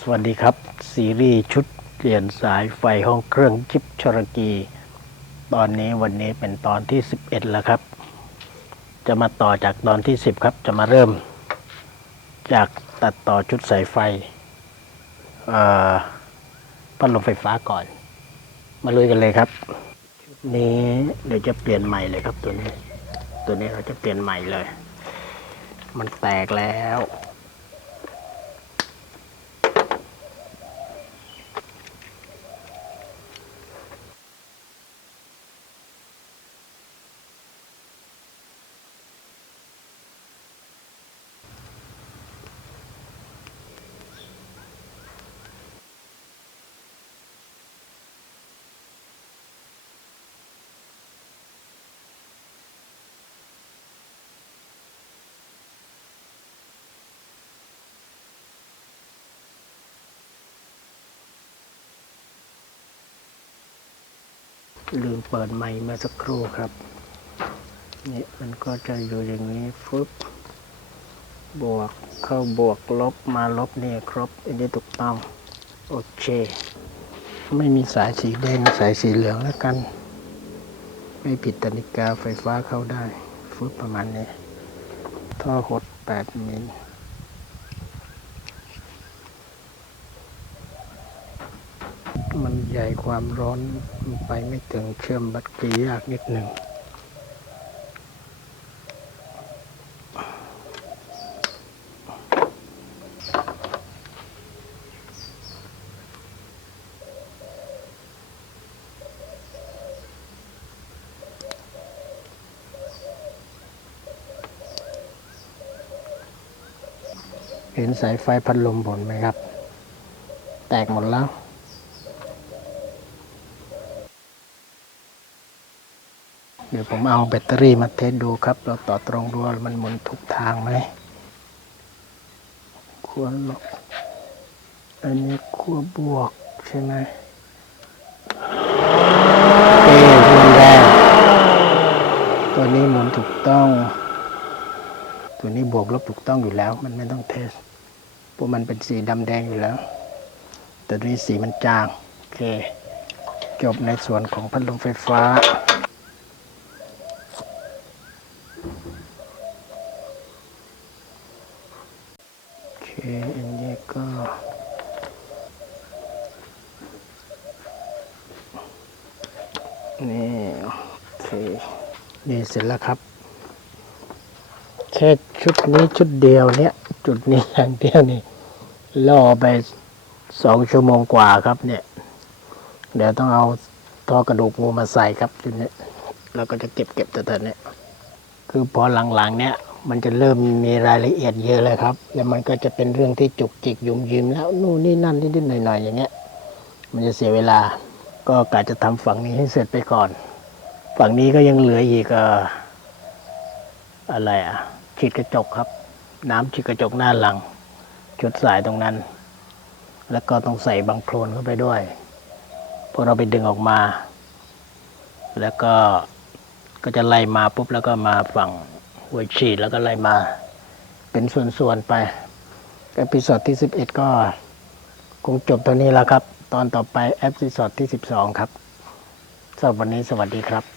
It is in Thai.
สวัสดีครับ ซีรีส์ชุดเปลี่ยนสายไฟห้องเครื่องจิบชรกี ตอนนี้วันนี้เป็นตอนที่ 11 แล้วครับ จะมาต่อจากตอนที่ 10 ครับ จะมาเริ่ม จากตัดต่อชุดสายไฟเอ่อพัดลมไฟฟ้าก่อน มาลุยกันเลยครับ นี้เดี๋ยวจะเปลี่ยนใหม่เลยครับตัวนี้ ตัวนี้เราจะเปลี่ยนใหม่เลย มันแตกแล้ว ลืมเปิดไมค์มื่อสักครู่ครับนี่มันก็จะอยู่อย่างนี้ฟึบบวกเข้าบวกลบมาลบเนี่ยครบอันนี้ถูกต้อง โอเค ไม่มีสายสีแดงสายสีเหลืองแล้วกัน ไม่ผิดนาฬิกาไฟฟ้าเข้าได้ฟึบประมาณนี้ ท่อหด8มิล มันใหญ่ความร้อนไปไม่ถึงเชื่อมบัตรกียากนิดหนึ่งเห็นสายไฟพัดลมผลไหมครับ แตกหมดแล้ว เดี๋ยวผมเอาแบตเตอรี่มาเทสดูครับ เราต่อตรงดูว่ามันหมุนทุกทางไหมขั้วลบอันนี้ขั้วบวกใช่ไหมเอ๊ะรุนแรงตัวนี้หมุนถูกต้อง ตัวนี้บวกลบถูกต้องอยู่แล้ว มันไม่ต้องเทสเพราะมันเป็นสีดำแดงอยู่แล้ว แต่ตัวนี้สีมันจาง โอเค จบในส่วนของพัดลมไฟฟ้า อันนี้ก็นี่โอเคนี่เสร็จแล้วครับ แค่ชุดนี้ชุดเดียวเนี่ยจุดนี้อย่างเดียวนี่ล่อไปสองชั่วโมงกว่าครับเนี่ย เดี๋ยวต้องเอาท่อกระดูกงูมาใส่ครับจุดนี้แล้วก็จะเก็บเก็บแต่ตอนนี้คือพอหลังๆ เนี่ย มันจะเริ่มมีรายละเอียดเยอะเลยครับ แล้วมันก็จะเป็นเรื่องที่จุกจิกยุมยิ้มแล้วนู่นนี่นั่นนิดๆหน่อยๆอย่างเงี้ย มันจะเสียเวลา ก็กะจะทำฝั่งนี้ให้เสร็จไปก่อน ฝั่งนี้ก็ยังเหลืออีกอะไรอะฉีดกระจกครับ น้ำฉีดกระจกหน้าหลังจุดสายตรงนั้น แล้วก็ต้องใส่บังโคลนเข้าไปด้วยพอเราไปดึงออกมา แล้วก็ก็จะไล่มาปุ๊บแล้วก็มาฝั่ง หัวฉีดแล้วก็ไล่มา เป็นส่วนๆไปเอพิโซดที่ 11 ก็คงจบตอนนี้แล้วครับ ตอนต่อไปเอพิโซดที่ 12 ครับสำหรับวันนี้สวัสดีครับ